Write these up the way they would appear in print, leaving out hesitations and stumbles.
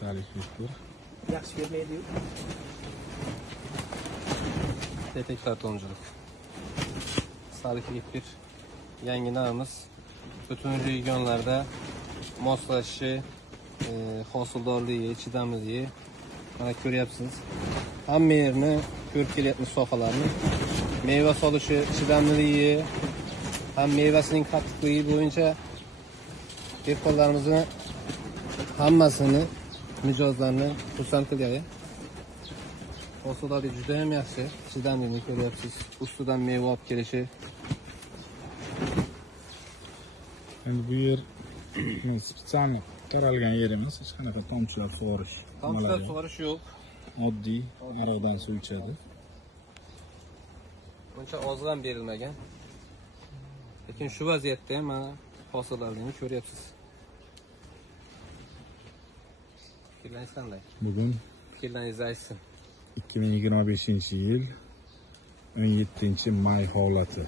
Salih Viktor. Yaxshi bermaydi-yu. Tetek kartonculuk. Salih Viktor. Yangi namimiz. Bütün regionlarda moslashishi, hosildorligi, chidamligi mana ko'ryapsiz. Hamma yerni ko'rib kelyapmiz sohalarni. Meva solishi, chidamligi, ham mevasining qattiqligi bo'yicha dehqonlarimizni hammasini mijozlarni xursand qilyapti. Hosildorligi juda ham yaxshi, chidamlini ko'ryapsiz. Ustidan meva olib kelishi. Endi bu yer spesialni qaralgan yerimiz, hech qanaqa tomchilar sug'orish. Tomchilar sug'orish yo'q. Oddiy ariqdan suv ichadi. Buncha oziq ham berilmagan. Lekin shu vaziyatda ham mana hosillarni ko'ryapsiz. Fikrlaringiz qanday? Bugun Fikrlaringizni aytsin. 2025-yil 17-may holati.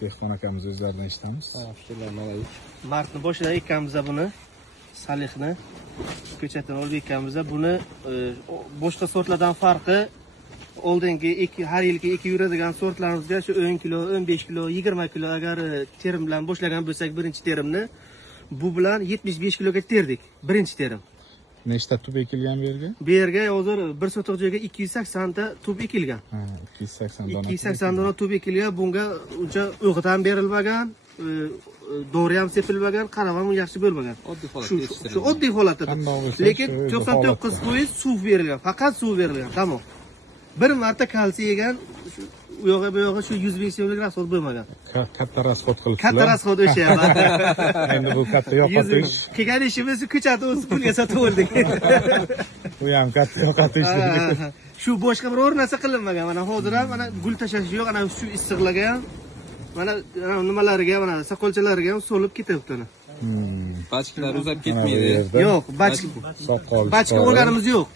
Dehqon akamiz o'zlaridan eshitamiz. Ha, fikrlar malayik. Martni boshida ekkanmiz buni. Salihni ko'chatdan olib ekkanmiz. Buni boshqa sortlardan farqi oldingi har yilgi eki yuradigan sortlarimizga shu 10 kilo, 15 kilo, 20 kilo agar terim bilan boshlagan bo'lsak birinchi terimni bu bilan 75 kiloga terdik birinchi terim. Nechta tub ekilgan bu yerga? Bu yerga hozir bir sotiq joyga 280 ta tub ekilgan. Ha, 280 dona. 280 dona tub ekilgan. Bunga uncha o'g'it ham berilmagan, dori ham sepilmagan, qarab ham yaxshi bo'lmagan. Oddiy holatda Shu yetishtirilgan. oddiy holatda. Lekin 99% suv berilgan. Faqat suv berilgan. Tamom. Bir marta kalsiy yegan, u yoqqa bu yoqqa shu 105 so'mlik rasxod bo'lmagan. Katta rasxod qilibsizlar. Katta rasxod o'shyapti. Endi bu katta yo'qotish. Kelgan ishimiz ko'chatni o'z pulga sotib oldik. Bu ham katta yo'qotish. Shu boshqa biror narsa qilinmagan. Mana hozir ham mana gul tashlash yo'q, ana shu issiqlarga ham mana nimalariga, mana soqolchalariga ham so'lib ketyapti ana. Bachkilar uzab ketmaydi. Yo'q, soqol. bachka olganimiz yo'q.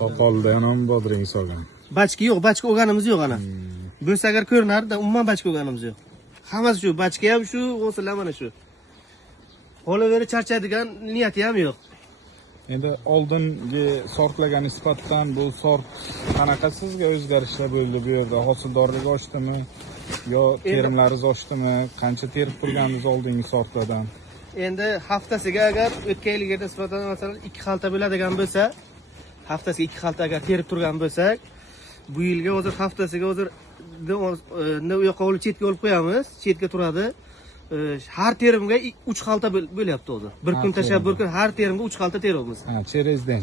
Soqoldan ham bodring solgan. Bachka yo'q, bachka olganimiz yo'q ana. Bo'lsa agar ko'rinardi, umuman bachka olganimiz yo'q. Hammasi shu, bachka ham shu, hosillar mana shu. Qolaveri charchadigan niyati ham yo'q. Endi oldingi sortlarga nisbatan bu sort qanaqa sizga o'zgarishlar bo'ldi bu yerda? Hosildorlik oshdimi yo terimlaringiz oshdimi? Qancha terib turgansiz oldingi sortlardan? Endi haftasiga agar o'tgan yilga nisbatan masalan 2 xalta bo'ladigan bo'lsa, haftasiga 2 xalta agar terib turgan bo'lsak, bu yilga hozir haftasiga hozir u yoqqa olib chetga olib qo'yamiz, chetga turadi. Har terimga 3 xalta bo'lyapti hozir. Bir kun tashlab bir kun har terimga 3 xalta teryapmiz. Ha, cherezdin.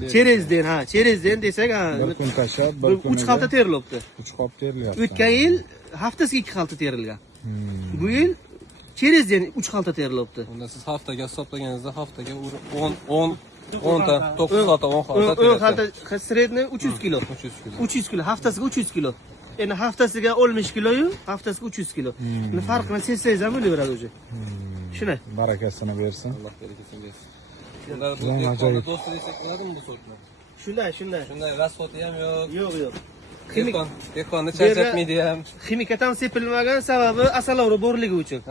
Cherezdin desak, Bir kun tashlab, bir kun 3 xalta terilyapti. 3 qop terilyapti. O'tgan yil haftasiga 2 xalta terilgan. Bu yil cherezdin 3 xalta terilyapti. Unda siz haftaga hisoblaganingizda haftaga 10 ta, 9 xalta, 10 xalta. 10 xalta sredniy 300 kilo. 300 kilo. 300 kilo, haftasiga 300 kilo. Endi haftasiga 60 kiloyu, haftasiga 300 kilo. Endi farqini sezsangiz ham bo'laveradi o'zi. Shuna. Barakasini bersin. Alloh barakasini bersin. Bunda bu Ajoyib. dehqonni do'sti desak bo'ladimi bu sortni? Shunday. Shunday rasxoti ham yo'q. Yo'q. Dehqonni charchatmaydi ham. Ximikat ham sepilmagan sababi asalari borligi uchun.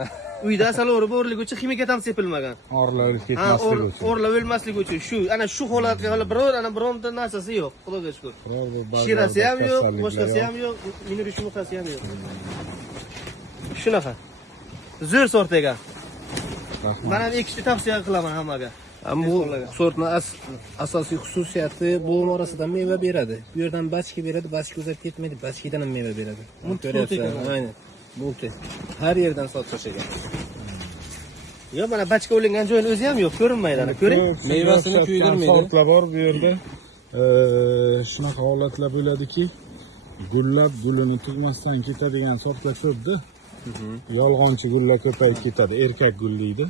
Uyda asalari borligi uchun ximikat ham sepilmagan. Orlar ketmasligi uchun. Orlar o'lmasligi uchun. Shu, ana shu holatga hali bironta narsasi yo'q. Xudoga shukr. Shirasi ham yo'q, boshqasi ham yo'q, minirish muqasi ham yo'q. Shunaqa. Zo'r sort ekan. Mana bu ikkita tavsiya qilaman hammaga. Bu sortning asosiy xususiyati bu orasidan meva beradi. Bu yerdan bachka beradi, bachka uzab ketmaydi, bachkadan ham meva beradi. Aynan. Multi. Har yerdan sotish ekan. Yo'q, mana bachka olingan joyning o'zi ham yo'q, ko'rinmaydi ana, ko'ring. Mevasini kuydirmaydi. Sortlar bor bu yerda. Shunaqa holatlar bo'ladiki, gullab gulini tugmasdan ketadigan sortlar ko'pda. Yolg'onchi gullar ko'payib ketadi, erkak gullaydi.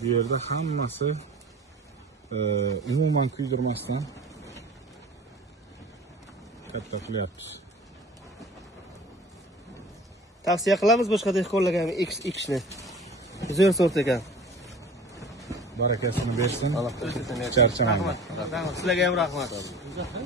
Bu yerda hammasi umuman kuydirmasdan katta qilyapmiz. Tavsiya qilamiz boshqa dehqonlarga ham ekishni. Zo'r sort ekan. Barakasini bersin. Alloh barakasini bersin. Charchamanglar. Rahmat. Sizlarga ham rahmat.